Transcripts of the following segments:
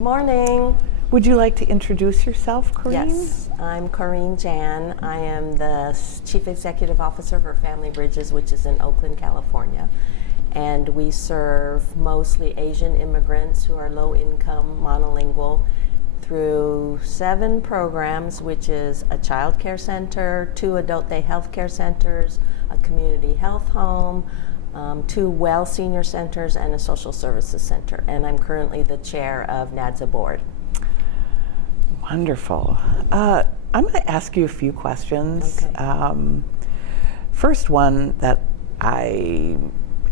Morning. Would you like to introduce yourself, Corinne? Yes, I'm Corinne Jan. I am the Chief Executive Officer for Family Bridges, which is in Oakland, California. And we serve mostly Asian immigrants who are low income, monolingual, through 7 programs, which is a child care center, 2 adult day health care centers, a community health home, 2 well senior centers, and a social services center. And I'm currently the chair of NADSA board. Wonderful. I'm going to ask you a few questions. Okay. First one that I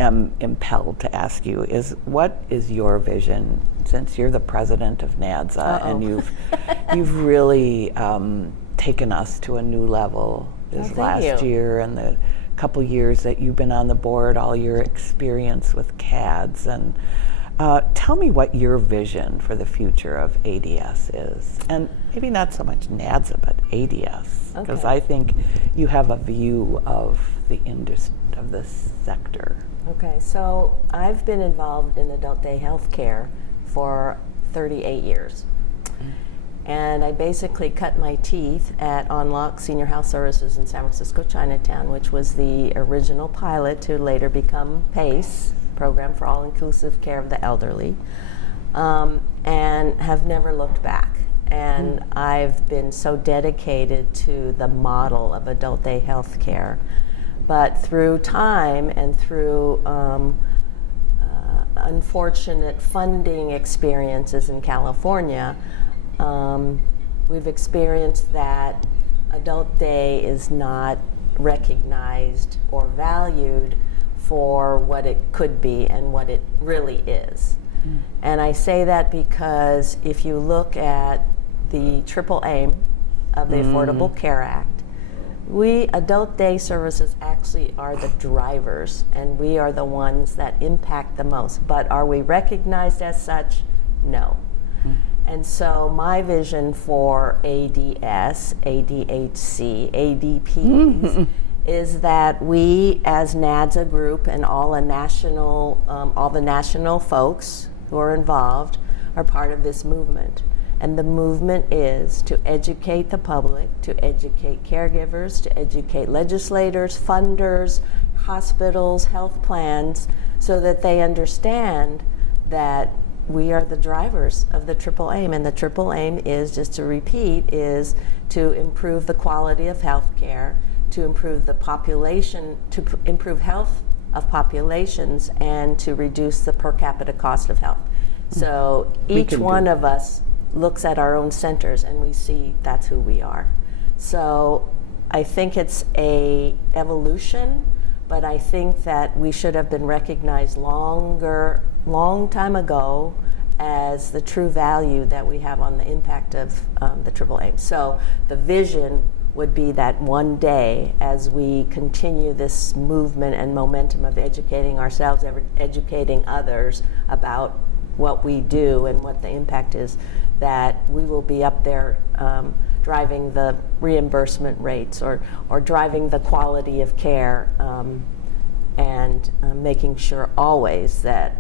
am impelled to ask you is, what is your vision, since you're the president of NADSA and you've really taken us to a new level this last year and the couple years that you've been on the board, all your experience with CADS, and tell me what your vision for the future of ADS is, and maybe not so much NADSA, but ADS, because I think you have a view of the industry, of this sector. Okay, so I've been involved in adult day health care for 38 years. And I basically cut my teeth at Unlock Senior Health Services in San Francisco, Chinatown, which was the original pilot to later become PACE, Program for All-Inclusive Care of the Elderly, and have never looked back. And I've been so dedicated to the model of adult day health care. But through time and through unfortunate funding experiences in California, we've experienced that adult day is not recognized or valued for what it could be and what it really is. And I say that because if you look at the triple aim of the Affordable Care Act, we adult day services actually are the drivers, and we are the ones that impact the most. But are we recognized as such? No. And so my vision for ADS, ADHC, ADPs is that we as NADSA group and all the national folks who are involved are part of this movement. And the movement is to educate the public, to educate caregivers, to educate legislators, funders, hospitals, health plans, so that they understand that we are the drivers of the triple aim. And the triple aim is, just to repeat, is to improve the quality of health care, to improve the population, to improve health of populations, and to reduce the per capita cost of health. So each one of us looks at our own centers and we see that's who we are. So I think it's a evolution, but I think that we should have been recognized long time ago as the true value that we have on the impact of the triple aim. So the vision would be that one day, as we continue this movement and momentum of educating ourselves, educating others about what we do and what the impact is, that we will be up there driving the reimbursement rates or driving the quality of care, and making sure always that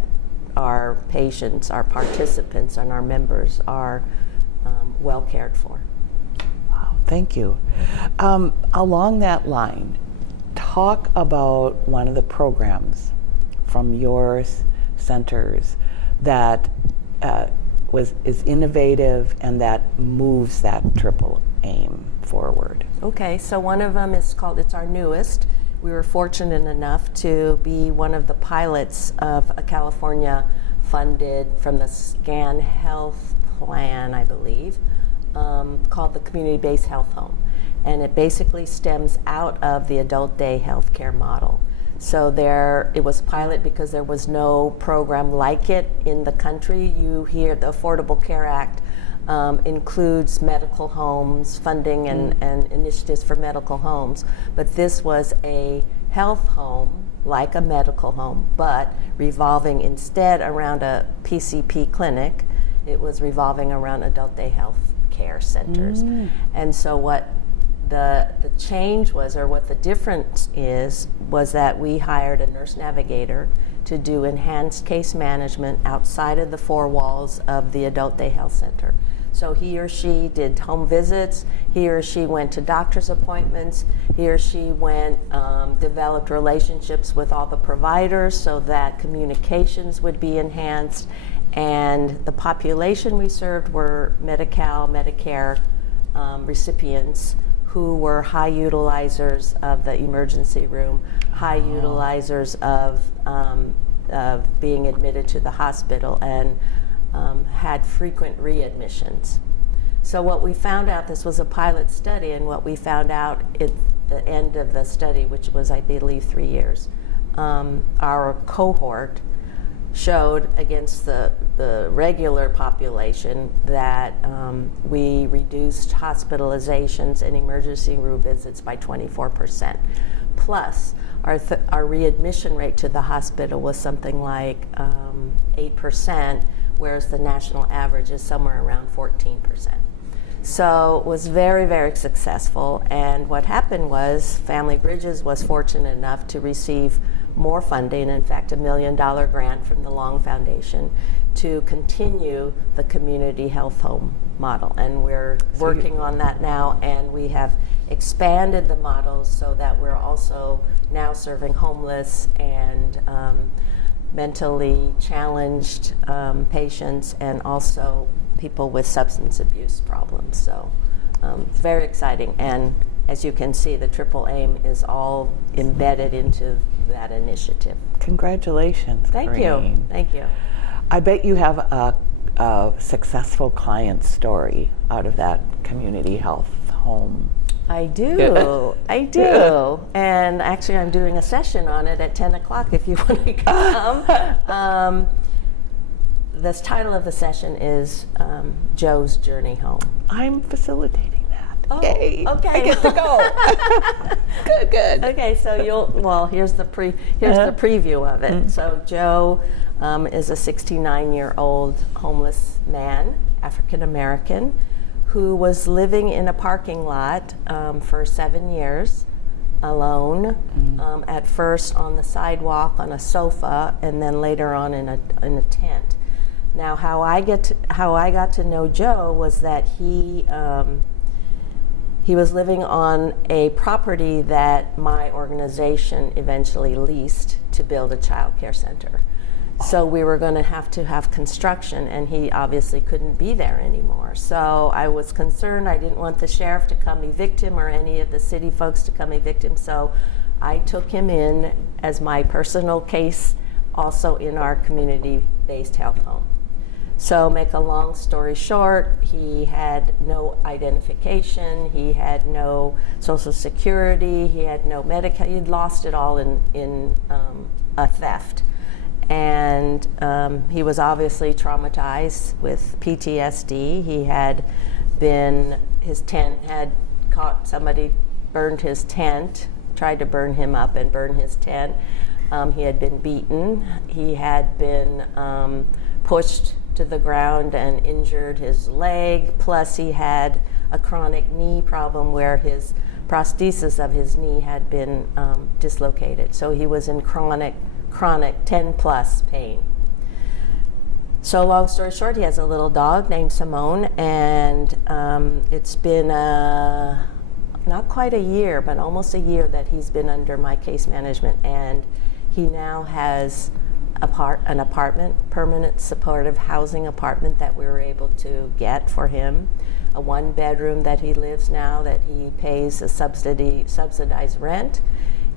our patients, our participants, and our members are well cared for. Wow, thank you. Along that line, talk about one of the programs from your centers that is innovative and that moves that triple aim forward. Okay, so one of them is called, it's our newest. We were fortunate enough to be one of the pilots of a California funded from the SCAN Health Plan, I believe, called the CommunityBased Health Home. And it basically stems out of the adult day healthcare model. So it was pilot because there was no program like it in the country. You hear the Affordable Care Act includes medical homes, funding and initiatives for medical homes. But this was a health home, like a medical home, but revolving instead around a PCP clinic. It was revolving around adult day health care centers. And so what the change was, or what the difference is, was that we hired a nurse navigator to do enhanced case management outside of the four walls of the adult day health center. So he or she did home visits, he or she went to doctor's appointments, he or she went, developed relationships with all the providers so that communications would be enhanced, and the population we served were Medi-Cal, Medicare recipients who were high utilizers of the emergency room, high utilizers of being admitted to the hospital, and had frequent readmissions. So what we found out, this was a pilot study, and what we found out at the end of the study, which was, I believe, 3 years, our cohort showed against the regular population that we reduced hospitalizations and emergency room visits by 24%. Plus, our readmission rate to the hospital was something like 8%, whereas the national average is somewhere around 14%. So it was very, very successful, and what happened was Family Bridges was fortunate enough to receive more funding, in fact $1 million grant from the Long Foundation, to continue the community health home model, and we're working on that now, and we have expanded the models so that we're also now serving homeless and mentally challenged patients, and also people with substance abuse problems. So it's very exciting, and as you can see, the triple aim is all embedded into that initiative. Congratulations, Thank Corinne. you. Thank you. I bet you have a successful client story out of that community health home. I do. I do. And actually, I'm doing a session on it at 10 o'clock if you want to come. The title of the session is Joe's Journey Home. I'm facilitating that. Oh, Yay. okay. I get to go. Good. Okay, so here's the preview of it. So Joe is a 69-year-old homeless man, African American, who was living in a parking lot for 7 years alone, at first on the sidewalk on a sofa, and then later on in a tent. Now, how I got to know Joe was that he was living on a property that my organization eventually leased to build a child care center. So we were going to have construction, and he obviously couldn't be there anymore. So I was concerned. I didn't want the sheriff to come evict him or any of the city folks to come evict him. So I took him in as my personal case, also in our community-based health home. So make a long story short, he had no identification, he had no Social Security, he had no Medicaid, he'd lost it all in a theft. And he was obviously traumatized with PTSD. He had his tent had caught, somebody burned his tent, tried to burn him up and burn his tent. He had been beaten. He had been pushed to the ground and injured his leg. Plus he had a chronic knee problem where his prosthesis of his knee had been dislocated. So he was in chronic 10 plus pain. So long story short, he has a little dog named Simone, and it's been not quite a year, but almost a year that he's been under my case management, and he now has an apartment, permanent supportive housing apartment that we were able to get for him, a 1-bedroom that he lives now that he pays a subsidized rent.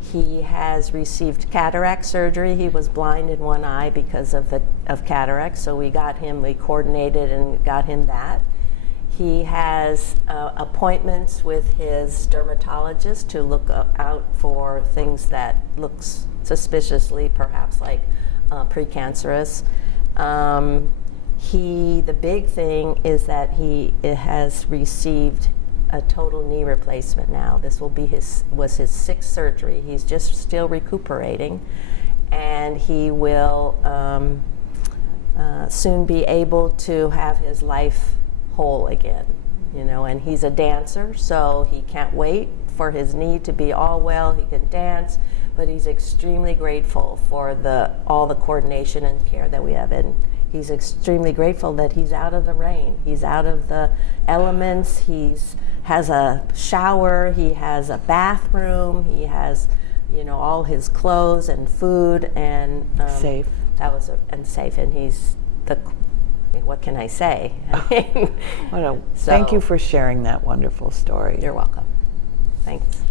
He has received cataract surgery. He was blind in one eye because of cataract, so we coordinated and got him that. He has appointments with his dermatologist to look out for things that looks suspiciously perhaps like precancerous. The big thing is that he has received a total knee replacement now. This was his 6th surgery. He's just still recuperating, and he will soon be able to have his life whole again. And he's a dancer, so he can't wait for his knee to be all well. He can dance, but he's extremely grateful for all the coordination and care that we have, and he's extremely grateful that he's out of the rain, he's out of the elements, has a shower, he has a bathroom, he has, all his clothes and food, and safe. And safe, and he's what can I say? Thank you for sharing that wonderful story. You're welcome. Thanks.